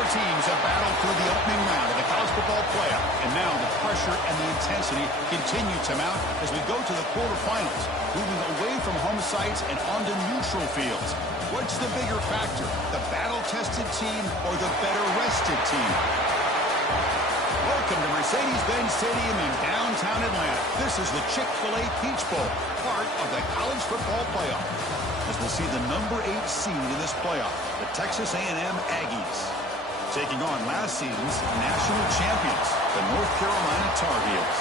Four teams have battled through the opening round of the college football playoff, and now the pressure and the intensity continue to mount as we go to the quarterfinals, moving away from home sites and onto neutral fields. What's the bigger factor, the battle-tested team or the better-rested team? Welcome to Mercedes-Benz Stadium in downtown Atlanta. This is the Chick-fil-A Peach Bowl, part of the college football playoff. As we'll see the number 8 seed in this playoff, the Texas A&M Aggies, taking on last season's national champions, the North Carolina Tar Heels.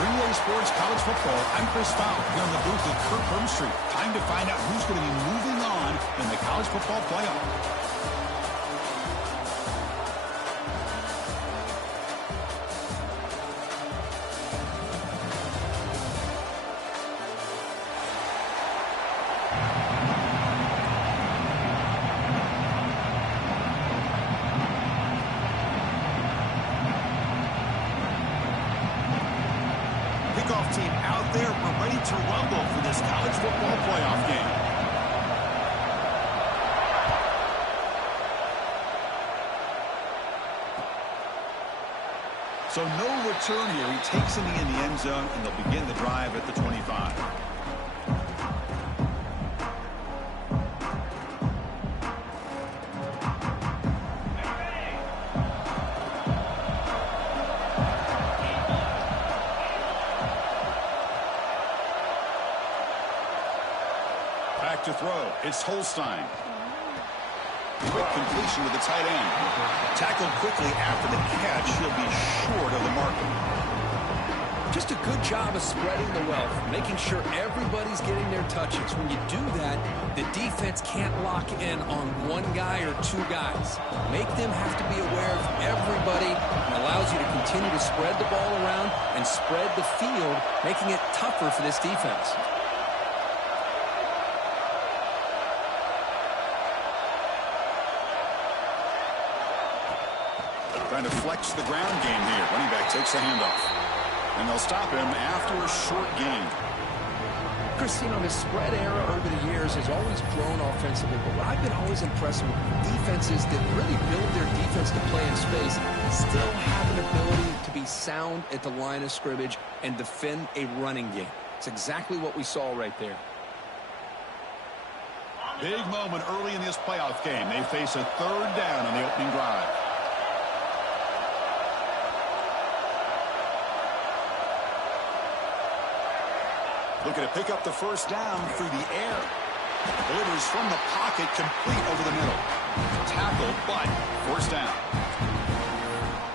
3A Sports College Football, I'm Chris Fowler here in the booth with Kirk Herbstreit. Time to find out who's going to be moving on in the college football playoff. Kickoff team out there. We're ready to rumble for this college football playoff game. So no return here. He takes it in the end zone, and they'll begin the drive at the 25. Back to throw. It's Holstein. Quick completion with the tight end. Tackled quickly after the catch. He'll be short of the marker. Just a good job of spreading the wealth, making sure everybody's getting their touches. When you do that, the defense can't lock in on one guy or two guys. Make them have to be aware of everybody, and allows you to continue to spread the ball around and spread the field, making it tougher for this defense. Trying to flex the ground game here. Running back takes the handoff. And they'll stop him after a short gain. Chris, you know, the spread era over the years has always grown offensively, but what I've been always impressed with defenses that really build their defense to play in space still have an ability to be sound at the line of scrimmage and defend a running game. It's exactly what we saw right there. Big moment early in this playoff game. They face a third down on the opening drive. Looking to pick up the first down through the air. Delivers from the pocket, complete over the middle. Tackled, but first down.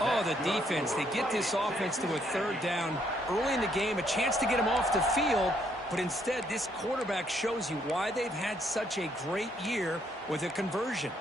Oh, the defense. They get this offense to a third down early in the game, a chance to get them off the field, but instead this quarterback shows you why they've had such a great year with a conversion.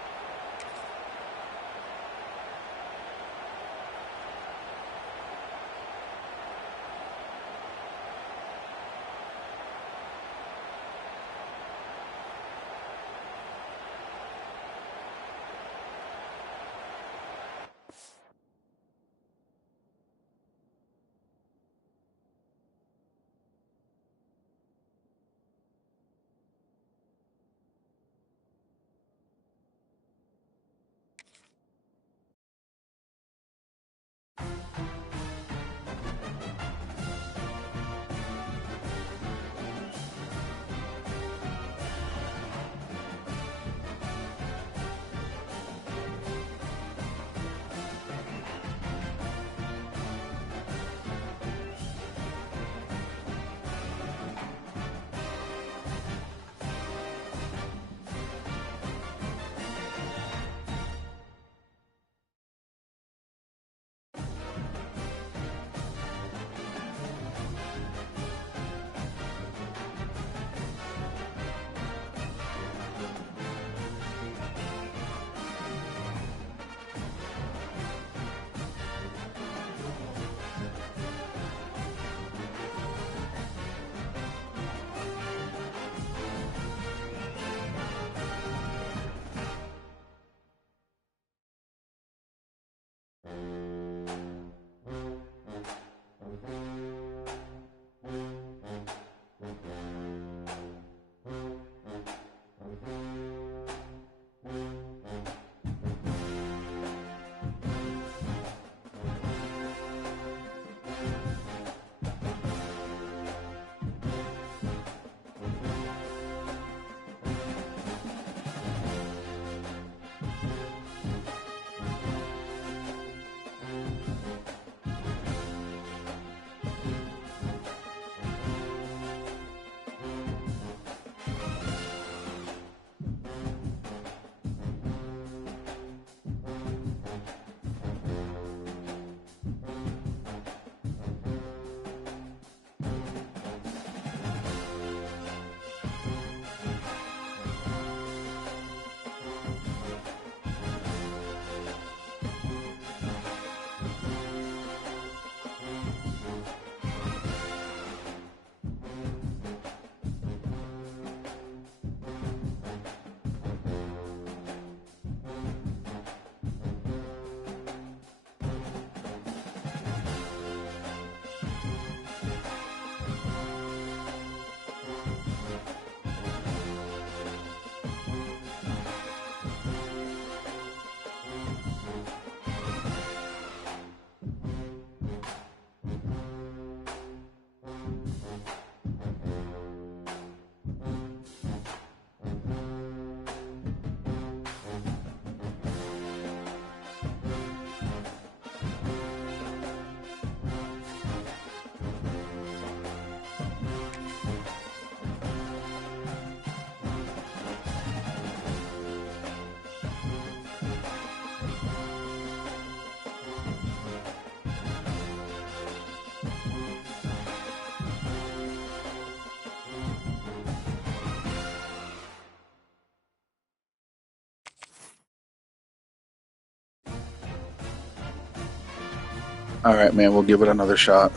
All right, man, we'll give it another shot.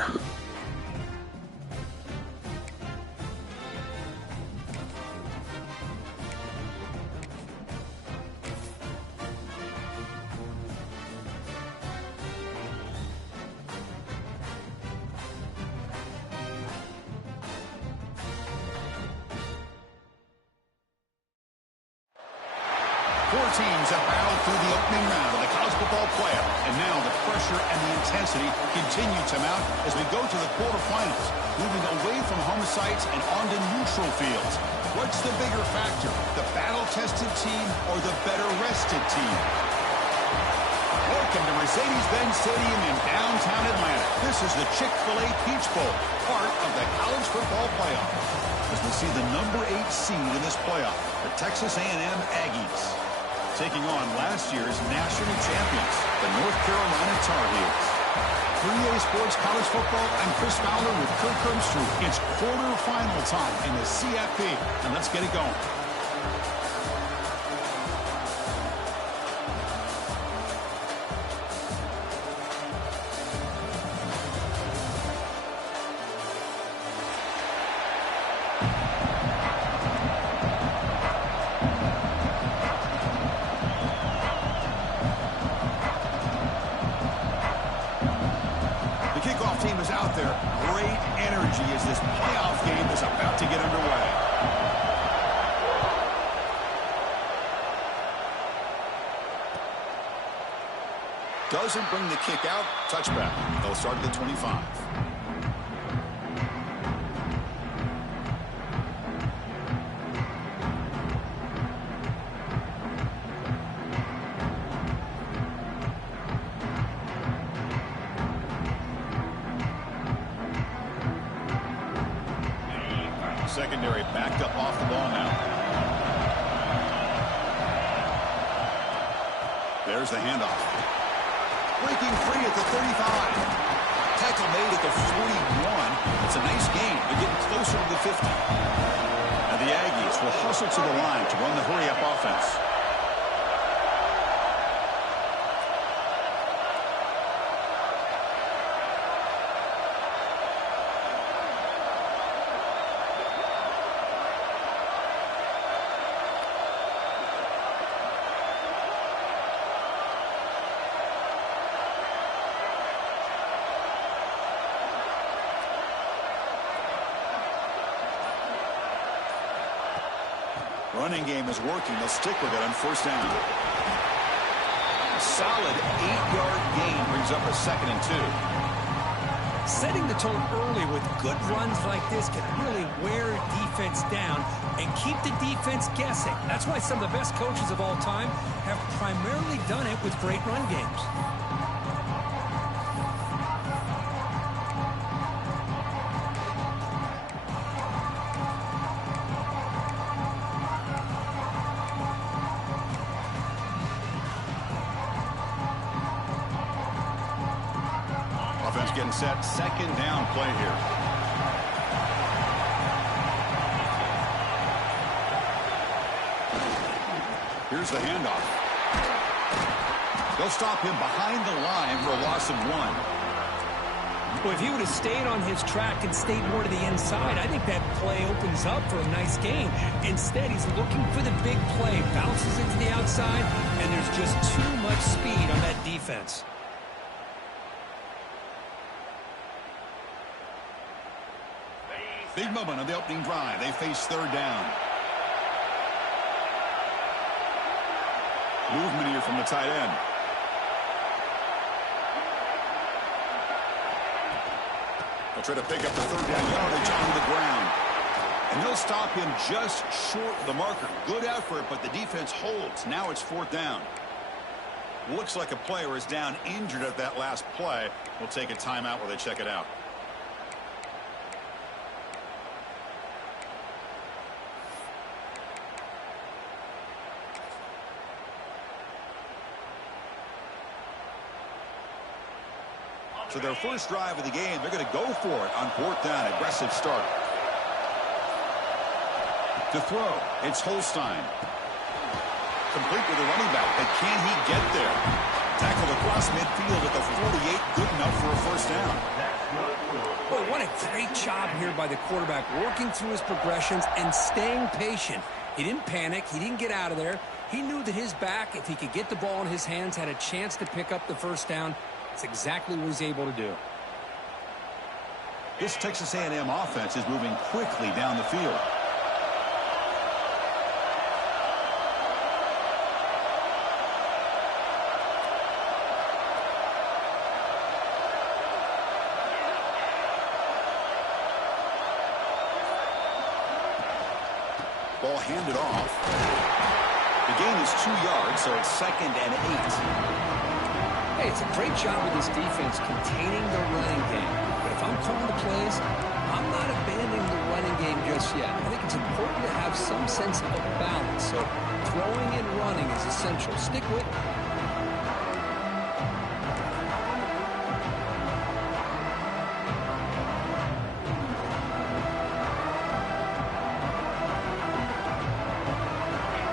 Four teams have battled through the opening round of the college football playoff, and now the pressure and the intensity continue to mount as we go to the quarterfinals, moving away from home sites and onto neutral fields. What's the bigger factor, the battle-tested team or the better-rested team? Welcome to Mercedes-Benz Stadium in downtown Atlanta. This is the Chick-fil-A Peach Bowl, part of the college football playoff. As we see the number 8 seed in this playoff, the Texas A&M Aggies, taking on last year's national champions, the North Carolina Tar Heels. 3A Sports College Football, I'm Chris Fowler with Kirk Herbstreit. It's quarterfinal time in the CFP, and let's get it going. Team is out there. Great energy as this playoff game is about to get underway. Doesn't bring the kick out. Touchback. They'll start at the 25. Secondary backed up off the ball now. There's the handoff. Breaking free at the 35. Tackle made at the 41. It's a nice gain. They're getting closer to the 50. And the Aggies will hustle to the line to run the hurry-up offense. Running game is working. They'll stick with it on first down. A solid 8-yard gain brings up a 2nd and 2. Setting the tone early with good runs like this can really wear defense down and keep the defense guessing. That's why some of the best coaches of all time have primarily done it with great run games. Offense getting set. 2nd down play here. Here's the handoff. They'll stop him behind the line for a loss of 1. Well, if he would have stayed on his track and stayed more to the inside, I think that play opens up for a nice gain. Instead, he's looking for the big play. Bounces into the outside, and there's just too much speed on that defense. Big moment on the opening drive. They face 3rd down. Movement here from the tight end. They'll try to pick up the 3rd down yardage on the ground. And they'll stop him just short of the marker. Good effort, but the defense holds. Now it's 4th down. Looks like a player is down injured at that last play. We'll take a timeout while they check it out. So their first drive of the game, they're going to go for it on 4th down. Aggressive start. To throw, it's Holstein. Complete with the running back, but can he get there? Tackled across midfield at the 48, good enough for a first down. Boy, what a great job here by the quarterback, working through his progressions and staying patient. He didn't panic. He didn't get out of there. He knew that his back, if he could get the ball in his hands, had a chance to pick up the first down. That's exactly what he's able to do. This Texas A&M offense is moving quickly down the field. Ball handed off. The gain is 2 yards, so it's 2nd and 8. Hey, it's a great job of this defense containing the running game. But if I'm calling the plays, I'm not abandoning the running game just yet. I think it's important to have some sense of balance. So throwing and running is essential. Stick with it.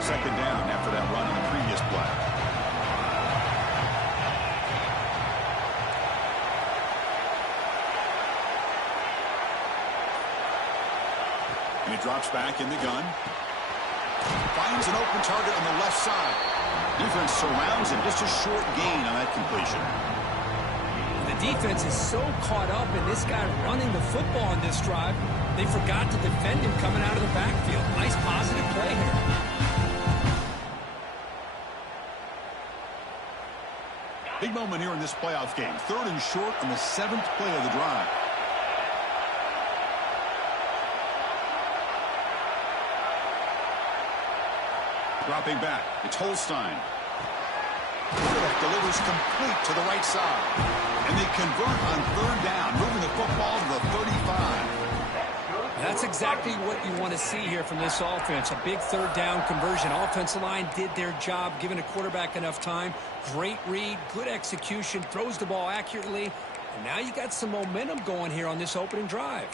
Second down after that run on the previous play. And he drops back in the gun. Finds an open target on the left side. Defense surrounds him. Just a short gain on that completion. The defense is so caught up in this guy running the football on this drive, they forgot to defend him coming out of the backfield. Nice positive play here. Big moment here in this playoff game. 3rd and short on the 7th play of the drive. Dropping back. It's Holstein. Quarterback delivers complete to the right side. And they convert on 3rd down, moving the football to the 35. That's exactly what you want to see here from this offense. A big 3rd down conversion. Offensive line did their job, giving a quarterback enough time. Great read, good execution, throws the ball accurately. And now you got some momentum going here on this opening drive.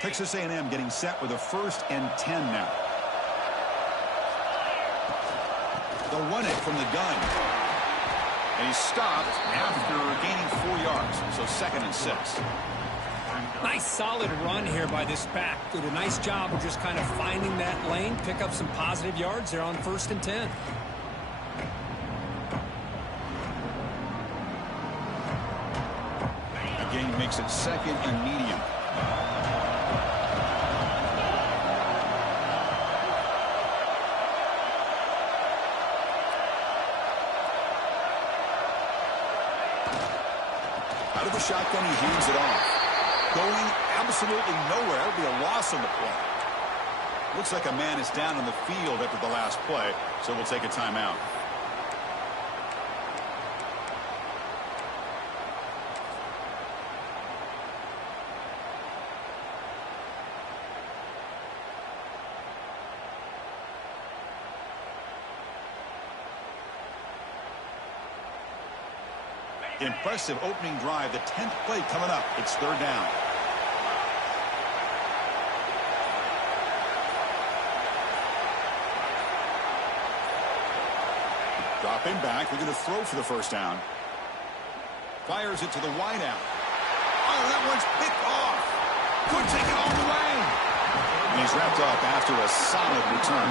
Texas A&M getting set with a 1st and 10 now. They'll run it from the gun. And he's stopped after gaining 4 yards. So 2nd and 6. Nice solid run here by this back. Did a nice job of just kind of finding that lane, pick up some positive yards there on 1st and 10. The gain makes it 2nd and medium. Out of the shotgun, he hands it off. Going absolutely nowhere. It'll be a loss on the play. Looks like a man is down on the field after the last play, so we'll take a timeout. Impressive opening drive. The 10th play coming up. It's 3rd down. Dropping back. They're going to throw for the first down. Fires it to the wide out. Oh, that one's picked off. Could take it all the way. And he's wrapped up after a solid return.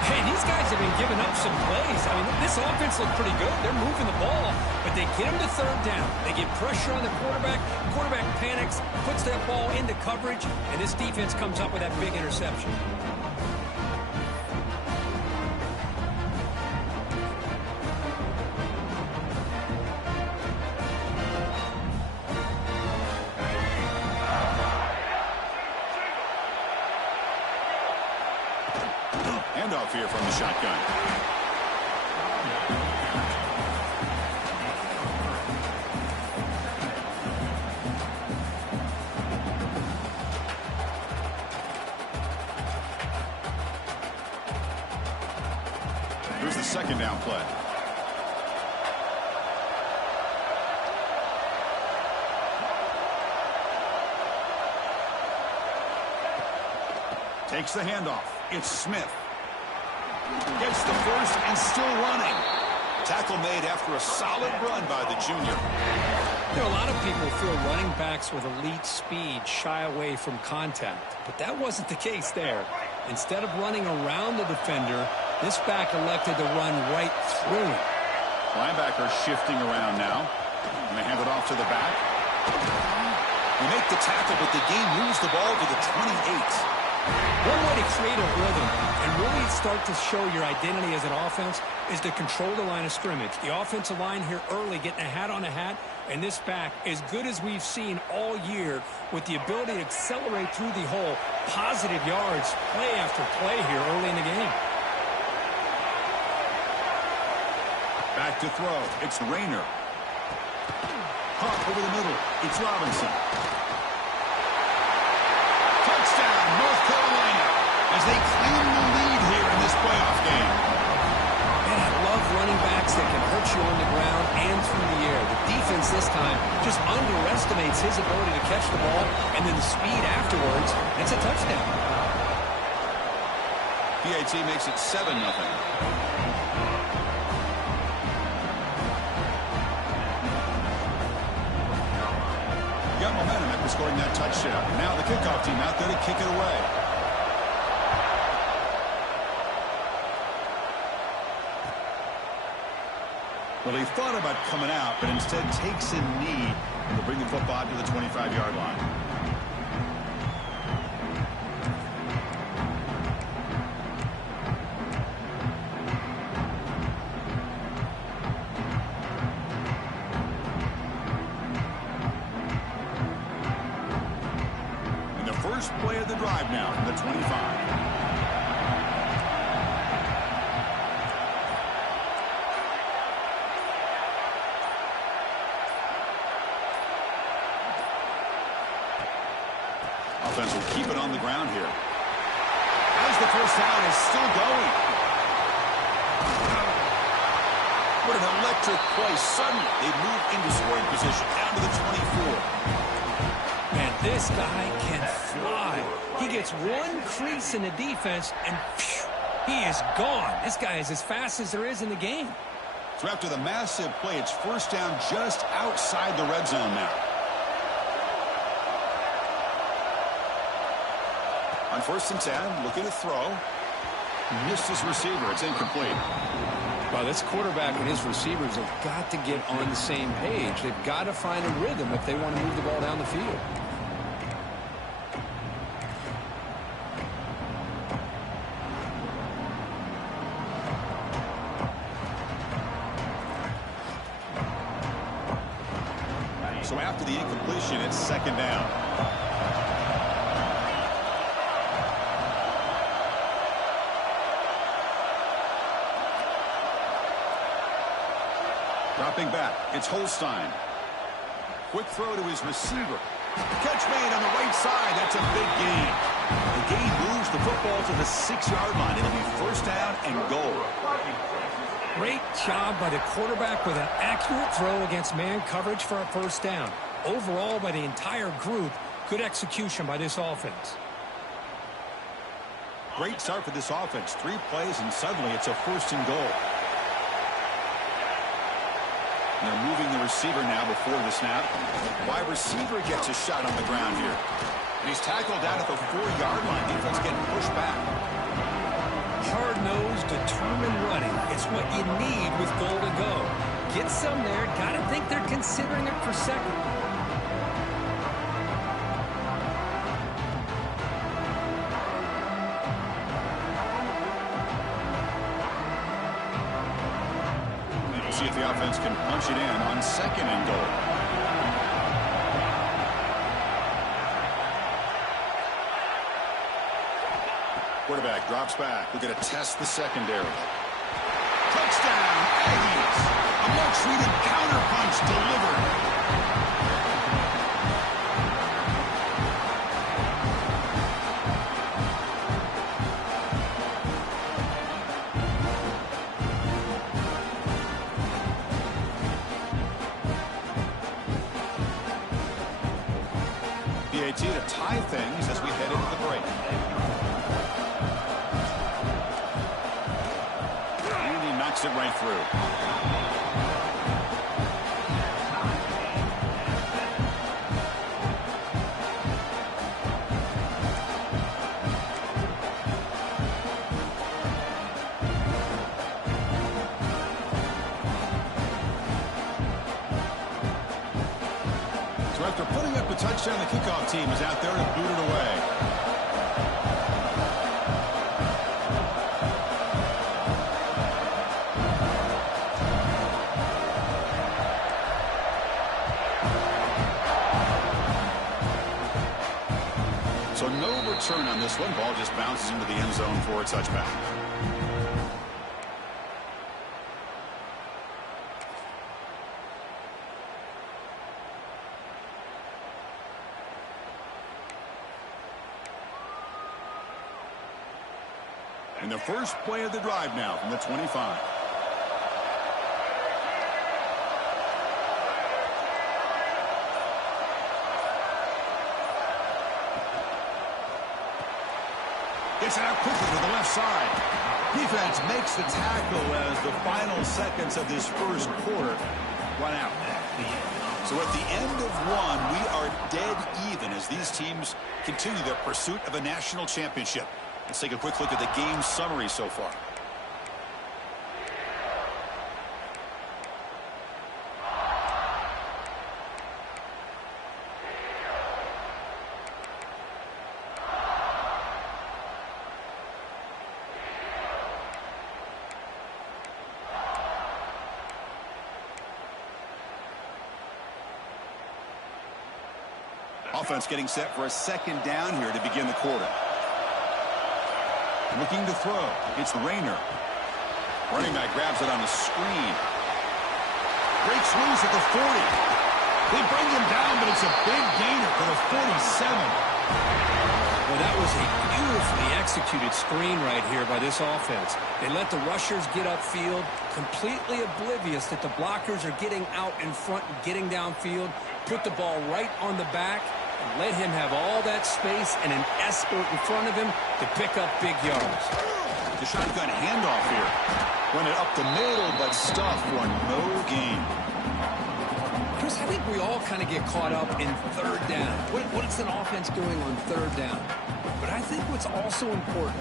Hey, these guys have been giving up some plays. I mean, this offense looked pretty good. They're moving the ball, but they get him to 3rd down. They get pressure on the quarterback. Quarterback panics, puts that ball into coverage, and this defense comes up with that big interception. Handoff here from the shotgun. Here's the 2nd down play. Takes the handoff. It's Smith. Gets the first and still running. Tackle made after a solid run by the junior. There are a lot of people who feel running backs with elite speed shy away from contact, but that wasn't the case there. Instead of running around the defender, this back elected to run right through him. Linebacker shifting around now. And they hand it off to the back. They make the tackle, but the game moves the ball to the 28. One way to create a rhythm and really start to show your identity as an offense is to control the line of scrimmage. The offensive line here early getting a hat on a hat, and this back, as good as we've seen all year, with the ability to accelerate through the hole, positive yards, play after play here early in the game. Back to throw. It's Rayner. Pump over the middle. It's Robinson. Touchdown, North Carolina, as they claim the lead here in this playoff game. Man, I love running backs that can hurt you on the ground and through the air. The defense this time just underestimates his ability to catch the ball, and then the speed afterwards. It's a touchdown. PAT makes it 7-0. Got momentum after scoring that touchdown. Now the kickoff team out there to kick it away. Well, he thought about coming out, but instead takes a knee and will bring the football to the 25-yard line. First play of the drive now from the 25. Offense will keep it on the ground here. As the first down is still going. What an electric play. Suddenly they move into scoring position down to the 24. Man, this guy can fly. He gets one crease in the defense, and phew, he is gone. This guy is as fast as there is in the game. So after the massive play, it's first down just outside the red zone now. On 1st and 10, looking to throw. Missed his receiver. It's incomplete. Well, this quarterback and his receivers have got to get on the same page. They've got to find a rhythm if they want to move the ball down the field. So after the incompletion, it's 2nd down. Dropping back, it's Holstein. Quick throw to his receiver. Catch made on the right side. That's a big gain. The gain moves the football to the 6-yard line. It'll be first down and goal. Great job by the quarterback with an accurate throw against man coverage for a first down. Overall, by the entire group, good execution by this offense. Great start for this offense. 3 plays, and suddenly it's a 1st and goal. And they're moving the receiver now before the snap. Wide receiver gets a shot on the ground here. And he's tackled down at the 4-yard line. Defense getting pushed back. Hard-nosed, determined running. It's what you need with goal to go. Get some there. Got to think they're considering it for second. See if the offense can punch it in on 2nd and goal. Quarterback drops back. We're going to test the secondary. Touchdown, Aggies! A much-needed counterpunch delivered. PAT to tie things as we head into the break. Takes it right through. So after putting up a touchdown, the kickoff team is out there to boot it away. So no return on this one. Ball just bounces into the end zone for a touchback. And the first play of the drive now from the 25. Gets it out quickly to the left side. Defense makes the tackle as the final seconds of this first quarter run out. So at the end of one, we are dead even as these teams continue their pursuit of a national championship. Let's take a quick look at the game summary so far. Offense getting set for a second down here to begin the quarter. Looking to throw. It's Rayner. Running back grabs it on the screen. Breaks loose at the 40. They bring him down, but it's a big gainer for the 47. Well, that was a beautifully executed screen right here by this offense. They let the rushers get upfield, completely oblivious that the blockers are getting out in front and getting downfield. Put the ball right on the back and let him have all that space and an Esper in front of him to pick up big yards. The shotgun handoff here. Run it up the middle, but stuffed for no gain. Chris, I think we all kind of get caught up in third down. What's an offense doing on third down? But I think what's also important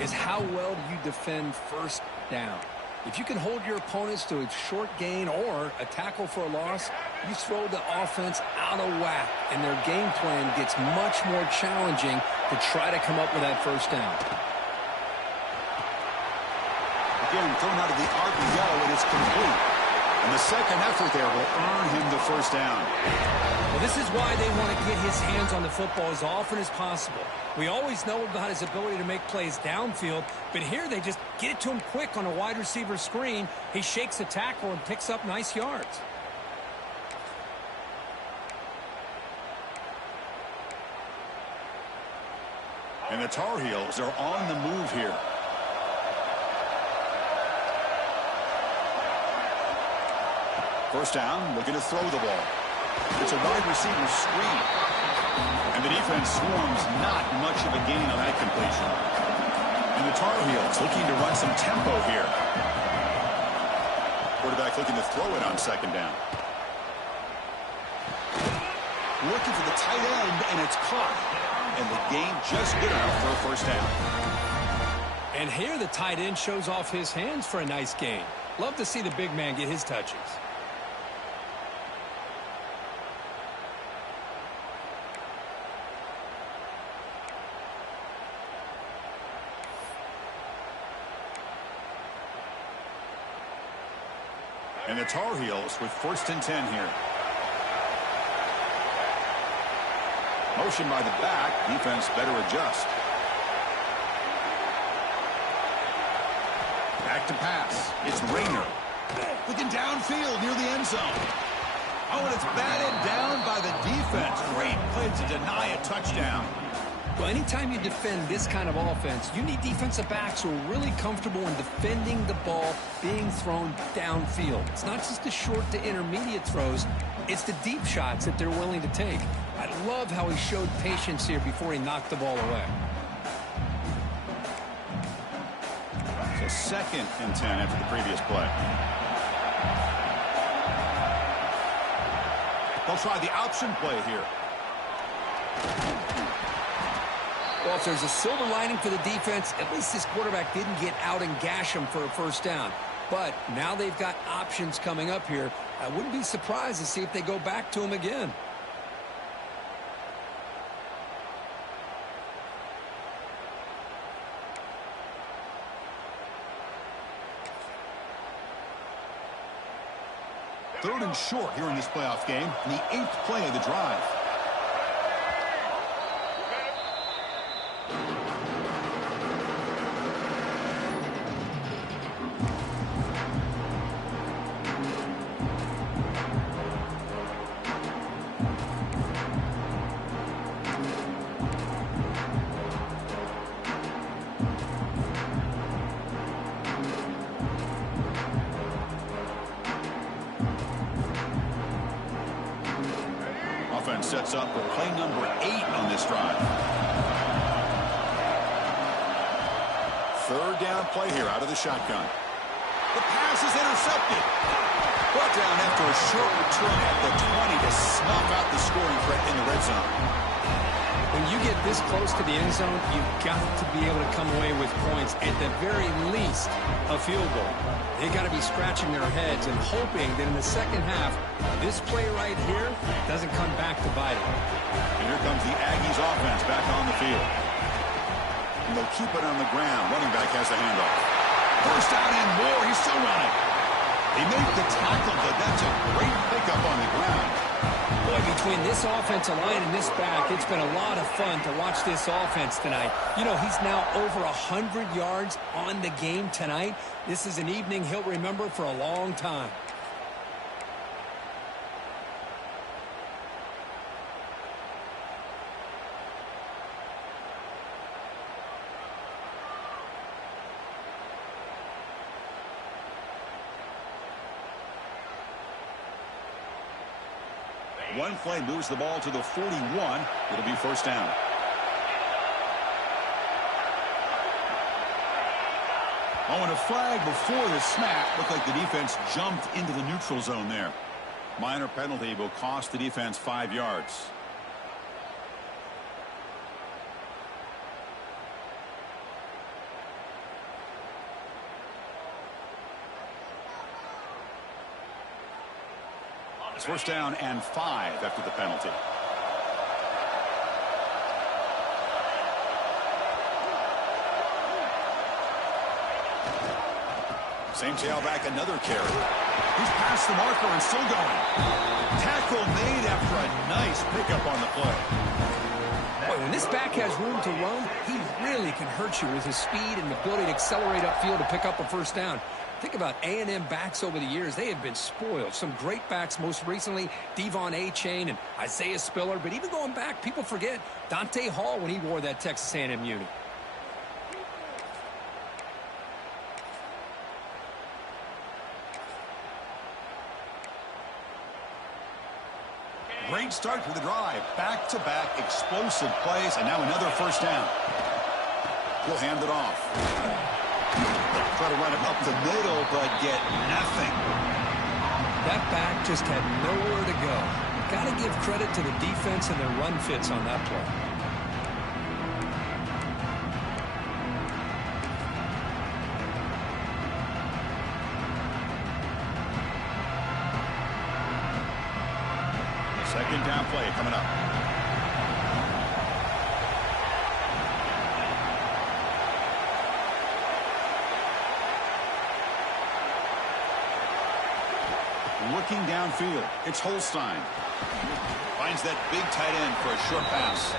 is how well do you defend first down. If you can hold your opponents to a short gain or a tackle for a loss, you throw the offense out of whack, and their game plan gets much more challenging to try to come up with that first down. Again, thrown out of the RPO, and it's complete. And the second effort there will earn him the first down. Well, this is why they want to get his hands on the football as often as possible. We always know about his ability to make plays downfield, but here they just get it to him quick on a wide receiver screen. He shakes the tackle and picks up nice yards. And the Tar Heels are on the move here. First down, looking to throw the ball. It's a wide receiver screen. And the defense swarms not much of a gain on that completion. And the Tar Heels looking to run some tempo here. Quarterback looking to throw it on second down. Looking for the tight end, and it's caught. And the game just good enough for a first down. And here the tight end shows off his hands for a nice gain. Love to see the big man get his touches. And the Tar Heels with first and 10 here. Motion by the back. Defense better adjust. Back to pass. It's Rayner. Looking downfield near the end zone. Oh, and it's batted down by the defense. Great play to deny a touchdown. Well, anytime you defend this kind of offense, you need defensive backs who are really comfortable in defending the ball being thrown downfield. It's not just the short to intermediate throws. It's the deep shots that they're willing to take. I love how he showed patience here before he knocked the ball away. So So 2nd and 10 after the previous play. They'll try the option play here. Well, if there's a silver lining for the defense, at least this quarterback didn't get out and gash him for a first down. But now they've got options coming up here. I wouldn't be surprised to see if they go back to him again. Third and short here in this playoff game, in the 8th play of the drive. Offense sets up for play number 8 on this drive. Third down play here out of the shotgun. The pass is intercepted. Brought down after a short return at the 20 to snuff out the scoring threat in the red zone. When you get this close to the end zone, you've got to be able to come away with points, at the very least, a field goal. They got to be scratching their heads and hoping that in the second half, this play right here doesn't come back to bite them. And here comes the Aggies offense back on the field. And they'll keep it on the ground. Running back has the handoff. First down and more. He's still running. They make the tackle, but that's a great pickup on the ground. Boy, between this offensive line and this back, it's been a lot of fun to watch this offense tonight. You know, he's now over 100 yards on the game tonight. This is an evening he'll remember for a long time. One play moves the ball to the 41. It'll be first down. Oh, and a flag before the snap. Looked like the defense jumped into the neutral zone there. Minor penalty will cost the defense 5 yards. It's first down and 5 after the penalty. Same tailback, another carry. He's past the marker and still going. Tackle made after a nice pickup on the play. Boy, when this back has room to run, he really can hurt you with his speed and the ability to accelerate upfield to pick up a first down. Think about A&M backs over the years. They have been spoiled. Some great backs, most recently Devon Achane and Isaiah Spiller. But even going back, people forget Dante Hall when he wore that Texas A&M uni. Great start to the drive. Back-to-back explosive plays, and now another first down. He'll hand it off. Try to run it up the middle, but get nothing. That back just had nowhere to go. Got to give credit to the defense and their run fits on that play. Second down play coming up. Looking downfield, it's Holstein. Finds that big tight end for a short pass.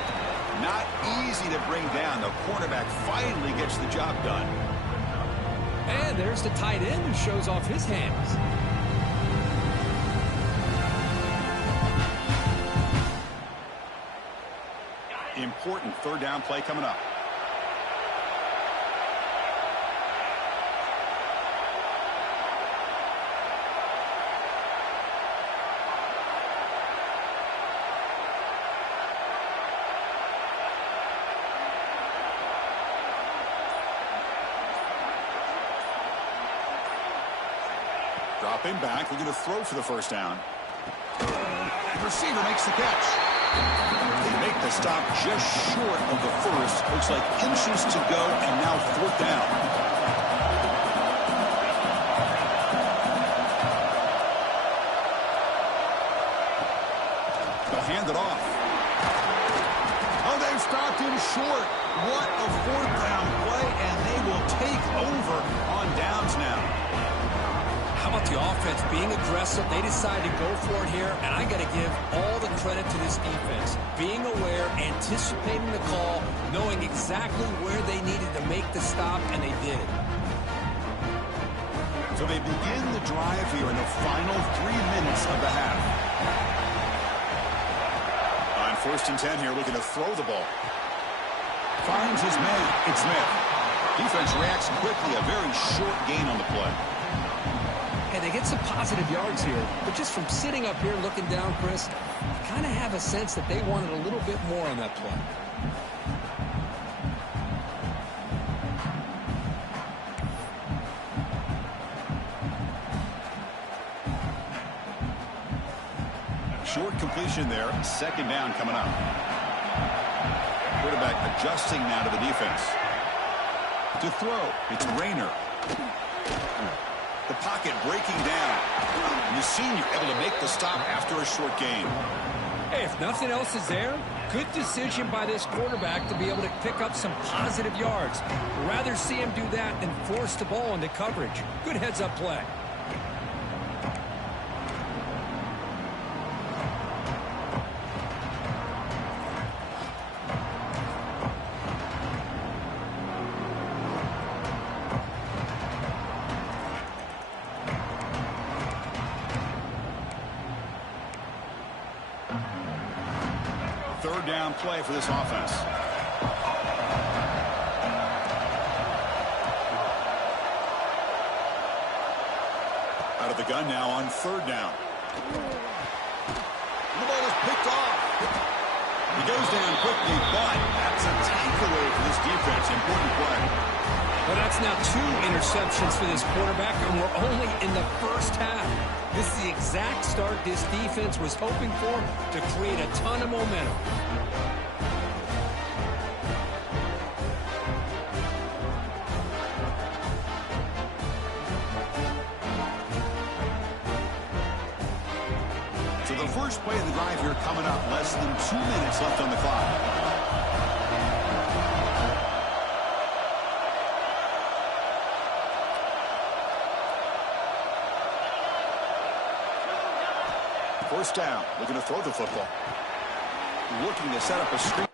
Not easy to bring down. The quarterback finally gets the job done. And there's the tight end who shows off his hands. Important third down play coming up. Dropping back, looking to throw for the first down. And receiver makes the catch. They make the stop just short of the first. Looks like inches to go, and now fourth down. They'll hand it off. Oh, they've stopped him short. What a fourth down play, and they will take over on downs now. How about the offense being aggressive? They decide to go for it here, and I got to give all the credit to this defense. Being aware, anticipating the call, knowing exactly where they needed to make the stop, and they did. So they begin the drive here in the final 3 minutes of the half. On 1st and 10 here, looking to throw the ball. Finds his man. It's Smith. Defense reacts quickly. A very short gain on the play. Hey, they get some positive yards here, but just from sitting up here looking down, Chris, you kind of have a sense that they wanted a little bit more on that play. Short completion there. 2nd down coming up. Quarterback adjusting now to the defense. To throw, it's Rayner. The pocket breaking down. And the senior able to make the stop after a short gain. Hey, if nothing else is there, good decision by this quarterback to be able to pick up some positive yards. Rather see him do that than force the ball into coverage. Good heads-up play. Third down play for this offense. Out of the gun now on 3rd down. The ball is picked off. He goes down quickly, but that's a takeaway for this defense. Important play. Well, that's now 2 interceptions for this quarterback, and we're only in the first half. This is the exact start this defense was hoping for to create a ton of momentum. So the first play of the drive here coming up. Less than 2 minutes left on the clock. First down, looking to throw the football. Looking to set up a screen.